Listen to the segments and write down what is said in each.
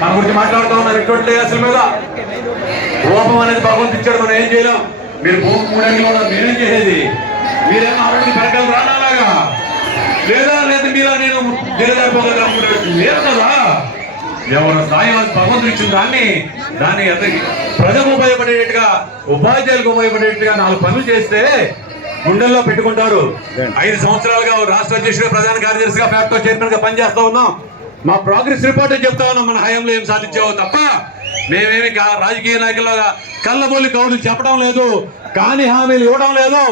మన గురించి మాట్లాడుతూ ఉన్నారు. ఎటువంటి అసలు మీద కోపం అనేది భగవంతు ఇచ్చాడు, మనం ఏం చేయలేం. మీరు భూమి మూడంగా ఉన్నారు, మీరేం చేసేది? మీరేమో ఆరోగ్య పెరగాలి రానాలాగా లేదా లేదా మీలా నేను దిగజారిపోగలను లేదు కదా. ఎవరు సాయం భగవంతుడు ఇచ్చిన దాన్ని ప్రజలకు ఉపయోగపడేట్టుగా, ఉపాధ్యాయులకు ఉపయోగపడేట్టుగా 4 పనులు చేస్తే గుండెల్లో పెట్టుకుంటారు. 5 సంవత్సరాలుగా రాష్ట్ర అధ్యక్షుడిగా, ప్రధాన కార్యదర్శిగా, ఫ్యాక్టో చైర్మన్ గా పనిచేస్తా ఉన్నాం. మా ప్రోగ్రెస్ రిపోర్ట్ చెప్తా ఉన్నాం. మన హయాంలో ఏం సాధించావో తప్ప మేమేమి రాజకీయ నాయకులుగా కళ్ళబోలి కౌలు చెప్పడం లేదు, కానీ హామీలు ఇవ్వడం లేదు.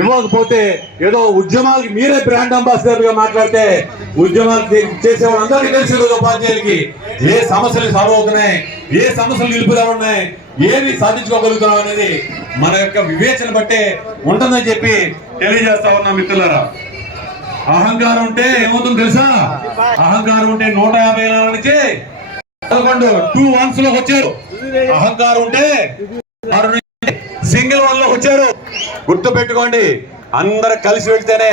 ఇవ్వకపోతే ఏదో ఉద్యమాలకి మీరే బ్రాండ్ అంబాసిడర్ గా మాట్లాడితే ఉద్యమాలు చేసే వాళ్ళందరికీ తెలిసి ఉపాధ్యాయులకి ఏ సమస్యలు సాల్వ్ అవుతున్నాయి, ఏ సమస్యలు నిలుపుదల ఉన్నాయి, ఏమి సాధించుకోగలుగుతున్నాం అనేది మన యొక్క వివేచన బట్టే ఉంటుందని చెప్పి తెలియజేస్తా ఉన్నాం. మిత్రులారా, అహంకారం ఉంటే ఏమవుతుంది తెలుసా? అహంకారం ఉంటే 150 నుంచి 2 1s లోకి వచ్చారు. అహంకారం ఉంటే సింగిల్ 1 లోకి వచ్చారు. గుర్తు పెట్టుకోండి, అందరు కలిసి వెళ్తేనే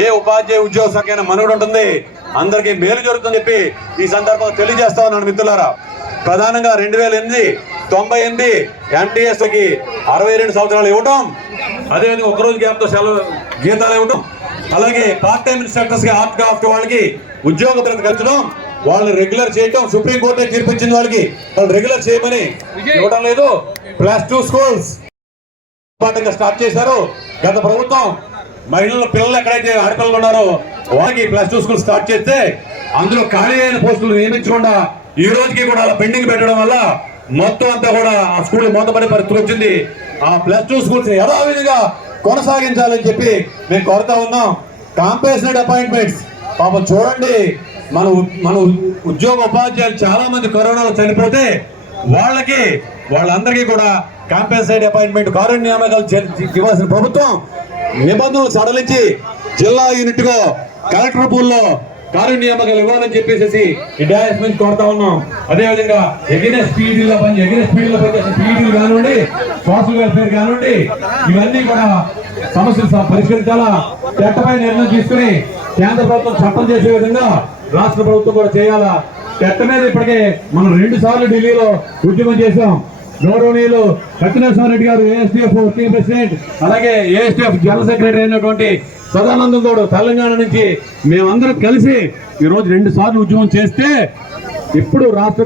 ఏ ఉపాధ్యాయ ఉద్యోగ సంఖ్య మనుగడ ఉంటుంది, అందరికీ మేలు జరుగుతుందని చెప్పి ఈ సందర్భంగా తెలియజేస్తా ఉన్నాను. మిత్రులారా, ప్రధానంగా 2008 98 MTS కి 62 సంవత్సరాలు ఇవ్వటం, అదేవిధంగా ఒకరోజు గ్యాప్ తో సెలవు జీతాలు ఇవ్వటం, అలాగే పార్ట్ టైం ఇన్స్ట్రక్టర్స్ కి ఆర్ట్ క్రాఫ్ట్ వాళ్ళకి ఉద్యోగ భద్రత కల్పించడం, వాళ్ళని రెగ్యులర్ చేయటం. సుప్రీంకోర్టు తీర్పిచ్చిన వాళ్ళకి వాళ్ళు రెగ్యులర్ చేయమని ఇవ్వడం లేదు. +2 స్కూల్స్ స్టార్ట్ చేశారు గత ప్రభుత్వం. పిల్లలు ఎక్కడైతే ఆడపిల్లలు ఉన్నారో వాళ్ళకి +2 స్కూల్ స్టార్ట్ చేస్తే అందులో ఖాళీ అయిన పోస్టులు నియమించకుండా ఈ రోజుకి కూడా అలా పెండింగ్ పెట్టడం వల్ల మొత్తం అంతా కూడా ఆ స్కూల్ మూతపడే పరిస్థితి వచ్చింది. ఆ +2 స్కూల్స్ యథావిధిగా కొనసాగించాలని చెప్పి మేము కోరుతా ఉన్నాం. కాంపేషనెడ్ అపాయింట్మెంట్స్, పాపం చూడండి, మన ఉద్యోగ ఉపాధ్యాయులు చాలా మంది కరోనాలో చనిపోతే వాళ్ళందరికీ కూడా కాంపేసైడ్ అపాయింట్మెంట్ కారుణ్య నియామకాలు ఇవ్వాల్సిన ప్రభుత్వం నిబంధనలు సడలించి జిల్లా యూనిట్ గా కలెక్టర్ పూల్లో కారుణ్య నియామకాలు ఇవ్వాలని చెప్పేసి ఈ డాష్ నుంచి కోరుతా ఉన్నాం. అదేవిధంగా ఎగ్నెస్ పీఈడీలో పనిచేసే పీఈడీలు కానివ్వండి, సోషల్ వెల్ఫేర్ కానివ్వండి, ఇవన్నీ కూడా సమస్యలు పరిష్కరించాలా. చట్టపై నిర్ణయం తీసుకుని కేంద్ర ప్రభుత్వం చట్టం చేసే విధంగా రాష్ట్ర ప్రభుత్వం కూడా చేయాలా. చట్ట మీద ఇప్పటికే మనం 2 సార్లు ఢిల్లీలో ఉద్యమం చేశాం. గౌరవనీయులు సత్యనారాయణ గారు ఏఎస్టీఎఫ్ వర్కింగ్ ప్రెసిడెంట్, అలాగే ఏఎస్టీఎఫ్ జనరల్ సెక్రటరీ అయినటువంటి సదానందం గౌడ్ తెలంగాణ నుంచి మేమందరం కలిసి ఈరోజు 2 సార్లు ఉద్యమం చేస్తే ఇప్పుడు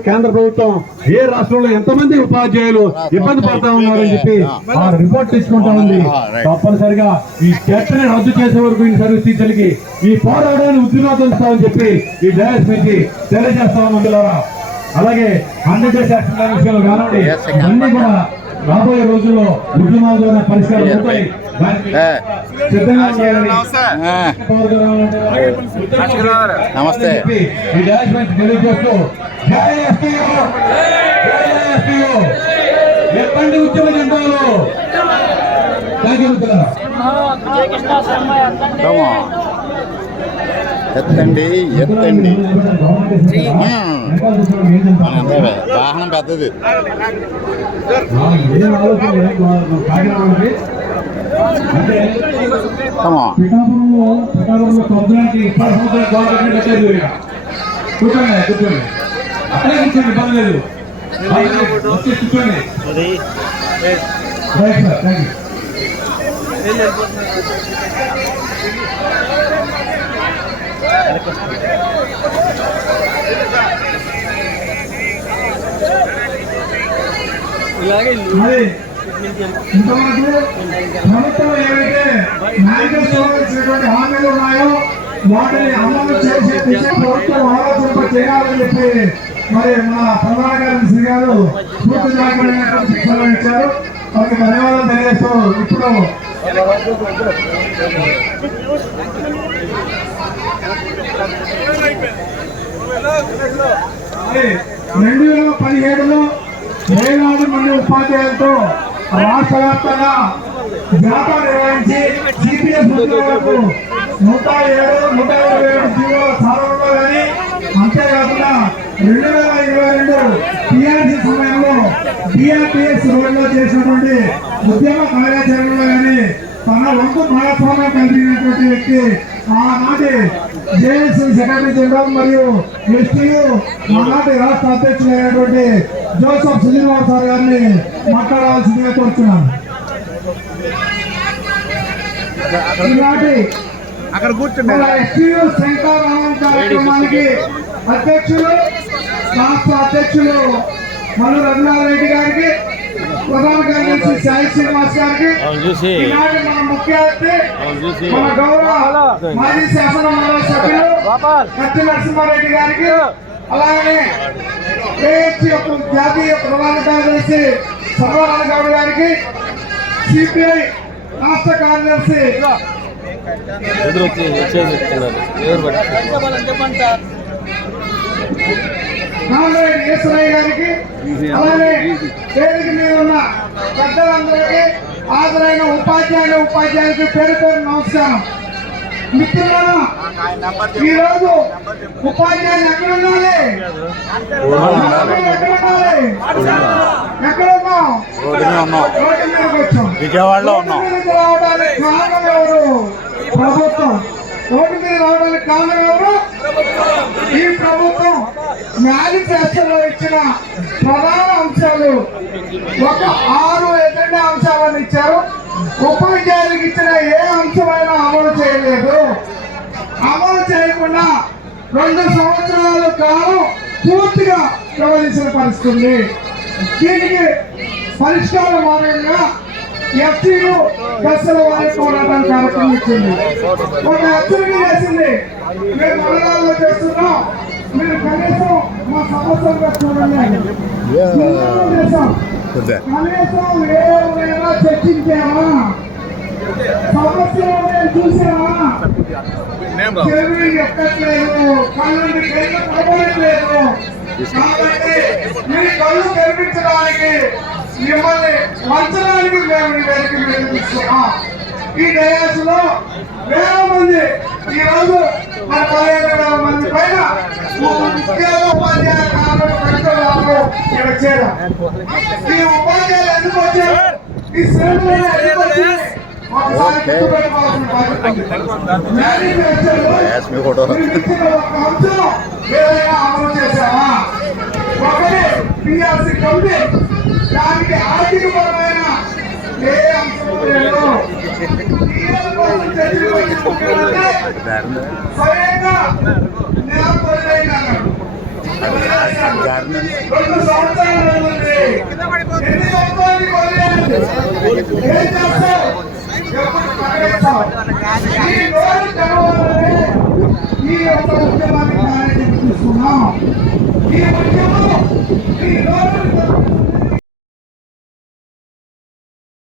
కేంద్ర ప్రభుత్వం ఏ రాష్ట్రంలో ఎంతమంది ఉపాధ్యాయులు ఇబ్బంది పడతా ఉన్నారని చెప్పి ఆ రిపోర్ట్ తీసుకుంటా ఉంది. తప్పనిసరిగా ఈ చట్టని రద్దు చేసే వరకు ఈ సర్వీస్ టీచర్లకి ఈ పోరాటాన్ని ఉద్యోగాలు చెప్పి ఈ డయాస్ నుంచి తెలియజేస్తా ఉన్నాం. అలాగే 100 days యాక్షన్ ప్లాన్ విషయాలు కానివ్వండి, అన్ని కూడా రాబోయే రోజుల్లో ఉద్యమాల ద్వారా పరిష్కారం అవుతాయి. నమస్తే. ఈ డాష్ నుంచి తెలియజేస్తూ ఎప్పటి ఉద్యమ జెండాలు ఎత్తండి ఎత్తండి. వాహనం పెద్దది. ఇలాగే ఇంతవరకు ప్రభుత్వం ఏవైతే మేనిఫెస్టోలో ఇచ్చినటువంటి హామీలు ఉన్నాయో వాటిని అమలు చేసే ప్రభుత్వం ఆలోచన చేయాలని చెప్పి మరి మన ప్రధాన కార్యదర్శి గారు పూర్తిదాయకమైనటువంటి శిక్షణ ఇచ్చారు. వారికి ధన్యవాదాలు తెలియజేస్తూ ఇప్పుడు 2017లో వేలాది మంది ఉపాధ్యాయులతో రాష్ట్ర వ్యాప్తంగా జాతర నిర్వహించి సిపిఎస్ ఉద్యోగులకు 127 జీవోల సాధనలో కానీ, అంతేకాకుండా 2022 టీఆర్సీ సమయంలో డిఆర్టీఎస్ రోడ్లో చేసినటువంటి ఉద్యమ కార్యాచరణలో కానీ తన వంతు భాగస్వామ్యం కలిగినటువంటి వ్యక్తి ఆనాటి జేఎస్సీ సెక్రటరీ జనరల్ మరియు ఎస్టీయు ఆనాటి రాష్ట్ర అధ్యక్షులైనటువంటి జోసఫ్ శ్రీనివాస్ సార్ గారిని మాట్లాడవలసిందిగా కోరుతున్నాను. ఈనాటి అక్కడ కూర్చుంటే ఎస్టీయు శంకరరామన్ కార్యక్రమానికి అధ్యక్షులు రాష్ట్ర అధ్యక్షులు మల్లు రఘునాథరెడ్డి గారికి, ప్రధాన కార్యదర్శి సాయి శ్రీనివాస్ గారికి, ఈనాటి మన ముఖ్య అతిథి మన గౌరవ మాజీ శాసన మండలి సభ్యులు కత్తి నరసింహారెడ్డి గారికి, అలాగే ఏహెచ్ యొక్క జాతీయ ప్రధాన కార్యదర్శి సర్వానంద గౌడ్ గారికి, సిపిఐ రాష్ట్ర కార్యదర్శి నాగరెడ్డి ఈశ్వరయ్య గారికి, అలాగే వేదిక మీద ఉన్న పెద్దలందరికీ, హాజరైన ఉపాధ్యాయులకి పేరు పేరు నమస్కారం. మిత్రులారా, ఈరోజు ఉపాధ్యాయులు ఎక్కడ ఉండాలి? ఎక్కడ ఉన్నాం? రోడ్డు మీదకి వచ్చాం. విజయవాడలో ఉన్నాం. రోడ్డు మీదకి రావడానికి కారణం ఎవరు? ప్రభుత్వం. రోడ్డు మీద రావడానికి కారణం ఎవరు? ఈ ప్రభుత్వం మేనిఫెస్టోలో ఇచ్చిన ప్రధాన అంశాలు ఒక 6 ఎజెండా అంశాలను ఇచ్చారు. ఉపాధ్యాయులకు ఇచ్చిన ఏ అంశమైనా అమలు చేయలేదు. అమలు చేయకుండా 2 సంవత్సరాల కాలం పూర్తిగా వ్యవహరించిన పరిస్థితి ఉంది. దీనికి పరిష్కార మార్గంగా ఎస్టీలు దశల వారి పోరాటం కార్యక్రమం ఇచ్చింది. ఒక హెచ్చరిక చేసింది, మేము మండలాల్లో చేస్తున్నాం, మీరు కనీసం మా సమస్యలుగా చూడండి. చేశాం, కనీసం ఏమైనా చర్చించామా? సమస్యలు చూసామా? చెవి ఎక్కట్లేదు, కళ్ళు పడలేదు. కాబట్టి మీ కళ్ళు తెరిపించడానికి, మిమ్మల్ని వంచడానికి మేము వేదిస్తున్నాం. ఈ డయాస్ లో వేల మంది, ఈ రోజు మన 15,000 మంది పైన ఉపాధ్యాయ కార్మికులు ఇక్కడ చేరారు. ఈ ఉపాధ్యాయులు ఎందుకు వచ్చారు? ఈ శ్రేణులు ఎందుకు వచ్చారు? ఒకసారి గుర్తుపెట్టుకోవాల్సిన బాధ్యత ఉంది. మేనిఫెస్టోలో మీరు ఇచ్చిన ఒక అంశం ఏదైనా అమలు చేశామా? ఒకటి పిఆర్సీ కమిటీ, దానికి ఆర్థికపరమైన ఏ అంశం లేదు. స్వయంగా నిరాపరైన 2 సంవత్సరాలు ఉంది. ఎన్ని సంవత్సరాలు కొనలేదు? ఏం చేస్తావు? ఎప్పుడు ప్రకటిస్తావు? ఈ రోజు తెరవాలని ఈ యొక్క ఉద్యమాన్ని తీసుకున్నాం.